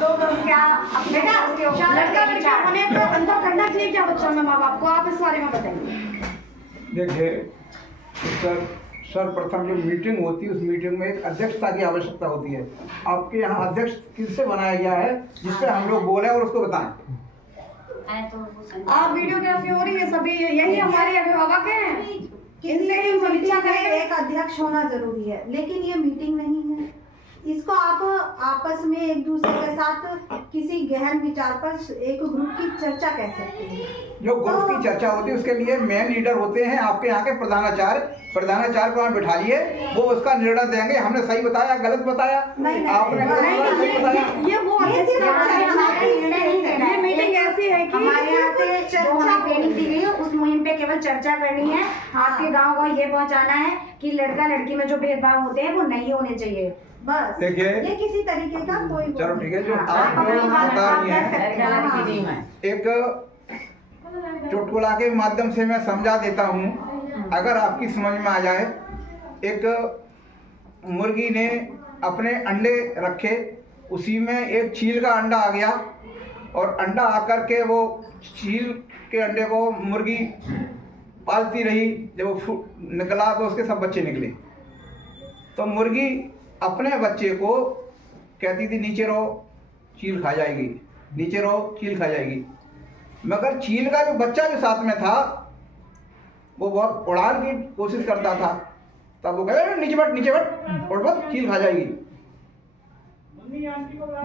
तो क्या अपने लड़का लड़का होने पर अंदर करना चाहिए क्या बच्चों में माँ बाप को, आप इस बारे में बताइए। देखिए सर्वप्रथम जो मीटिंग होती है उस मीटिंग में एक अध्यक्षता की आवश्यकता होती है। आपके यहाँ अध्यक्ष किससे बनाया गया है जिसपे हम लोग बोले और उसको बताएं। आप वीडियोग्राफी हो रही है सभी, यही हमारे अभिभावक हैं, इनसे ही समीक्षा करें। एक अध्यक्ष होना जरूरी है, लेकिन ये मीटिंग नहीं है। इसको आप आपस में एक दूसरे के साथ किसी गहन विचार पर एक ग्रुप की चर्चा कह सकते हैं। जो ग्रुप की चर्चा होती है उसके लिए मेन लीडर होते हैं आपके यहाँ के प्रधानाचार्य को आप बिठा लिए, वो उसका निर्णय देंगे। हमने सही बताया गलत बताया, आपने सही बताया। ये वो मीटिंग ऐसी है कि हमारे यहाँ से चर्चा ट्रेनिंग दी गई है, उस मुहिम पे केवल चर्चा करनी है। आपके गाँव को ये पहुँचाना है कि लड़का लड़की में जो भेदभाव होते हैं वो नहीं होने चाहिए। बस देखिए ये किसी तरीके का कोई चलो ठीक है। जो आप लोग बता रही हैं एक चुटकुला के माध्यम से मैं समझा देता हूँ, अगर आपकी समझ में आ जाए। एक मुर्गी ने अपने अंडे रखे, उसी में एक चील का अंडा आ गया और अंडा आकर के वो चील के अंडे को मुर्गी पालती रही। जब वो निकला तो उसके सब बच्चे निकले। तो मुर्गी अपने बच्चे को कहती थी नीचे रहो चील खा जाएगी, नीचे रहो चील खा जाएगी। मगर चील का जो बच्चा जो साथ में था वो बहुत उड़ान की कोशिश करता था, तब वो कहे नीचे बैठ उड़ मत चील खा जाएगी।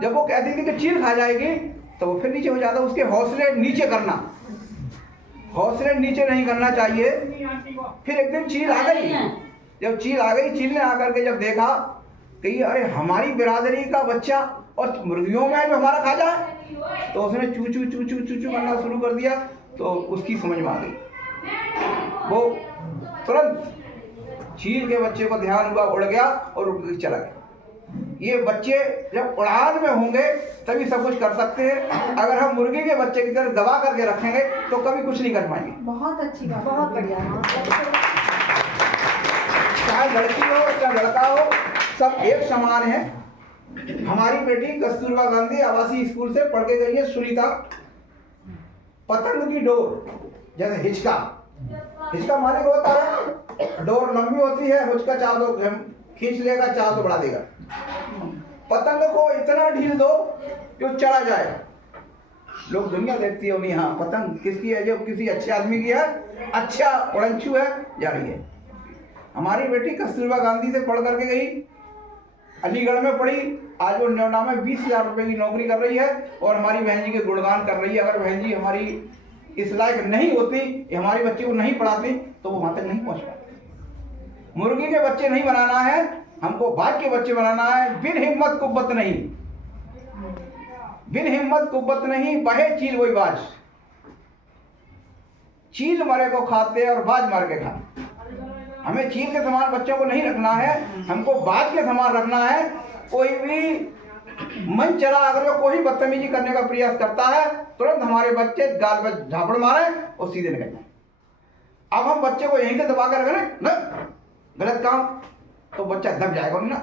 जब वो कहती थी कि चील खा जाएगी तो वो फिर नीचे हो जाता। उसके हौसले नीचे करना, हौसले नीचे नहीं करना चाहिए। फिर एक दिन चील आ गई। जब चील आ गई, चील ने आकर के जब देखा कि अरे हमारी बिरादरी का बच्चा और मुर्गियों में जो हमारा खा जाए, तो उसने चू चू चू चू चू चू करना शुरू कर दिया। तो उसकी समझ में आ गई, वो तुरंत चील के बच्चे को ध्यान हुआ, उड़ गया और उड़ के चला गया। ये बच्चे जब उड़ान में होंगे तभी सब कुछ कर सकते हैं। अगर हम मुर्गी के बच्चे की तरह दबा करके रखेंगे तो कभी कुछ नहीं कर पाएंगे। बहुत अच्छी बात, बहुत बढ़िया। चाहे लड़की हो चाहे लड़का हो, सब एक समान है। हमारी बेटी कस्तूरबा गांधी आवासीय स्कूल से पढ़ के गई है सुनीता। पतंग की डोर जैसे हिचका माने को होता है, डोर लंबी होती है, हिचका चाह दो खींच लेगा, चाह तो बढ़ा देगा। पतंग को इतना ढील दो कि वो चढ़ा जाए। लोग दुनिया देखती है नहीं, हाँ पतंग किसकी है, जो किसी अच्छे आदमी की है, अच्छा उड़नछू है, जा रही है। हमारी बेटी कस्तूरबा गांधी से पढ़ करके गई, अलीगढ़ में पढ़ी, आज वो नोएडा में 20,000 रुपए की नौकरी कर रही है और हमारी बहन जी के गुणगान कर रही है। अगर बहन जी हमारी इस लायक नहीं होती, हमारे बच्चे को नहीं पढ़ाती, तो वो वहां तक नहीं पहुंच पाती। मुर्गी के बच्चे नहीं बनाना है, हमको बाज के बच्चे बनाना है। बिन हिम्मत कुब्बत नहीं, बिन हिम्मत कुब्बत नहीं, बहे चील वही बाज। चील मरे को खाते और बाज मार के खाते। हमें चील के समान बच्चों को नहीं रखना है, हमको बाज के समान रखना है। कोई भी मन चला अगर वो कोई बदतमीजी करने का प्रयास करता है, तुरंत हमारे बच्चे गाल पर झापड़ मारे और सीधे निकल जाए। अब हम बच्चे को यहीं से दबा कर रखें ना, गलत काम, तो बच्चा दब जाएगा ना।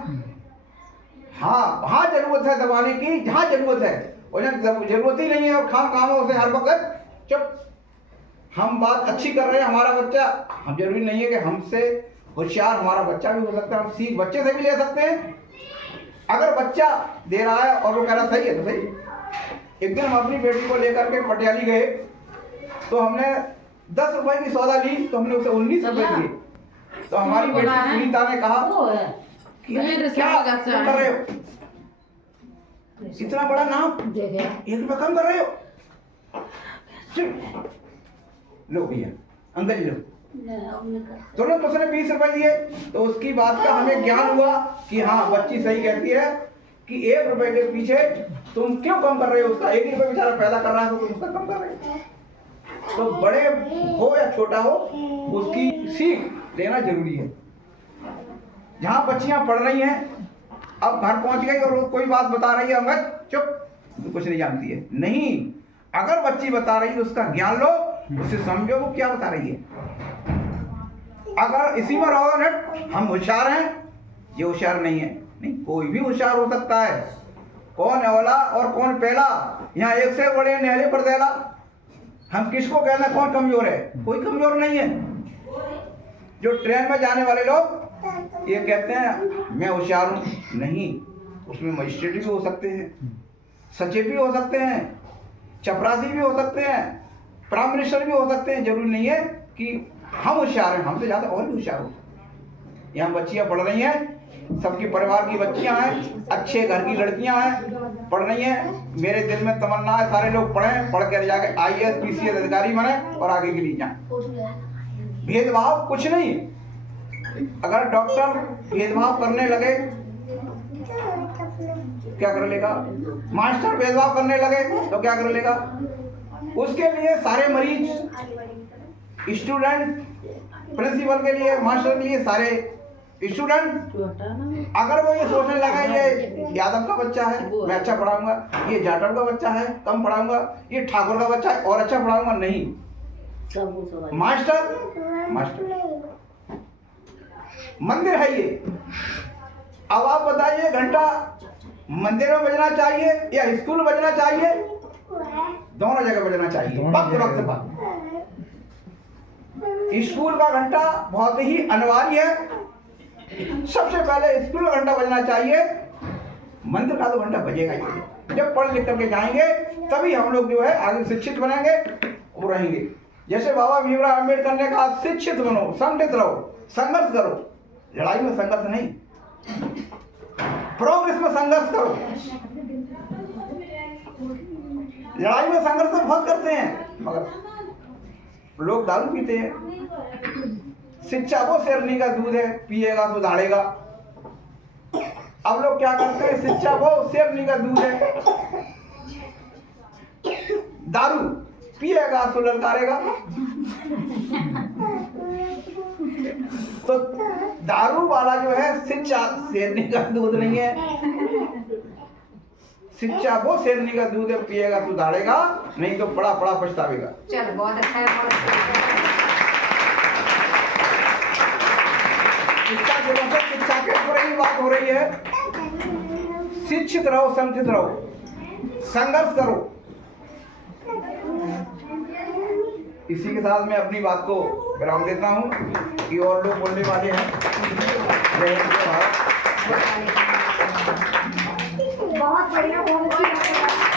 हाँ, वहां जरूरत है दबाने की जहां जरूरत है, और जरूरत ही नहीं है और काम से हर वक्त चुप। हम बात अच्छी कर रहे हैं, हमारा बच्चा, हम जरूरी नहीं है कि हमसे होशियार हमारा बच्चा भी हो सकता है, हम सीख बच्चे से भी ले सकते हैं। अगर बच्चा दे रहा है और वो कह रहा सही है तो सही। एक दिन हम अपनी बेटी को लेकर के पटियाली गए, तो हमने 10 रुपए की सौदा ली, तो हमने उसे 19 रुपए दिए। तो हमारी बेटी सुनीता ने कहा क्या कर रहे हो, इतना बड़ा नाम 1 रुपया कम कर रहे हो, लो भैया अंदर ही लो। तुरंत उसने 20 रुपए दिए। तो उसकी बात का हमें ज्ञान हुआ कि हाँ बच्ची सही कहती है कि 1 रुपए के पीछे तुम क्यों कम कर रहे हो, उसका 1 रुपए बेचारा पैदा कर रहा है तो तुम उसका कम कर रहे हो। तो बड़े हो या छोटा हो, उसकी सीख लेना जरूरी है। जहाँ बच्चियां पढ़ रही हैं, अब घर पहुंच गई और कोई बात बता रही है, अंगद चुप, तो कुछ नहीं जानती है। नहीं, अगर बच्ची बता रही है उसका ज्ञान लो, उससे समझो वो क्या बता रही है। अगर इसी में रहो ना हम होशियार हैं, ये होशियार नहीं है, नहीं, कोई भी होशियार हो सकता है, कौन औला और कौन पहला, यहाँ एक से बड़े नहले पर देला। हम किसको कहना कौन कमजोर है? कोई कमजोर नहीं है। जो ट्रेन में जाने वाले लोग ये कहते हैं मैं होशियार हूँ, नहीं, उसमें मजिस्ट्रेट भी हो सकते हैं, सचिव भी हो सकते हैं, चपरासी भी हो सकते हैं, प्राइम मिनिस्टर भी हो सकते हैं। जरूरी नहीं है कि हम होशियार हैं, हमसे ज़्यादा और भी होशियार हो। यहाँ बच्चियाँ पढ़ रही हैं, सबके परिवार की बच्चियाँ हैं, अच्छे घर की लड़कियाँ हैं, पढ़ रही हैं। मेरे दिल में तमन्ना है सारे लोग पढ़ें, पढ़ कर जाके IAS PCS अधिकारी बने और आगे के लिए जाएं। भेदभाव कुछ नहीं। अगर डॉक्टर भेदभाव करने लगे क्या कर लेगा? मास्टर भेदभाव करने लगे तो क्या कर लेगा? उसके लिए सारे मरीज, स्टूडेंट, प्रिंसिपल के लिए, मास्टर के लिए सारे स्टूडेंट, अगर वो ये सोचने लगा ये यादव का बच्चा है मैं अच्छा पढ़ाऊंगा, ये जाटव का बच्चा है कम पढ़ाऊंगा, ये ठाकुर का बच्चा है और अच्छा पढ़ाऊंगा, नहीं, मास्टर मंदिर है ये। अब आप बताइए घंटा मंदिर में बजना चाहिए या स्कूल में बजना चाहिए? दोनों जगह बजना चाहिए, वक्त वक्त पर। स्कूल का घंटा बहुत ही अनिवार्य है, सबसे पहले स्कूल का घंटा बजना चाहिए। मंदिर का तो घंटा बजेगा ही। जब पढ़ लिख करके जाएंगे तभी हम लोग जो है आगे शिक्षित बनेंगे और रहेंगे। जैसे बाबा भीमराव अम्बेडकर ने कहा शिक्षित बनो, संगठित रहो, संघर्ष करो। लड़ाई में संघर्ष नहीं, प्रोग्रेस में संघर्ष करो। लड़ाई में संघर्ष तो बहुत करते हैं मगर लोग दारू पीते हैं। शिक्षा वो शेरनी का दूध है, पिएगा तो दहाड़ेगा। अब लोग क्या करते हैं? शिक्षा वो शेरनी का दूध है, दारू पिएगा तो ललकारेगा। तो दारू वाला जो है शिक्षा शेरनी का दूध नहीं है। शिक्षा वो शेरनी का दूध है, पिएगा तो दहाड़ेगा, नहीं तो बड़ा बड़ा पछतावेगा। चलो बहुत अच्छा है। शिक्षा के ऊपर ही बात हो रही है। शिक्षित रहो, संगठित रहो, संघर्ष करो। इसी के साथ मैं अपनी बात को विराम देता हूँ कि और लोग बोलने वाले हैं। बहुत बढ़िया, बहुत अच्छी।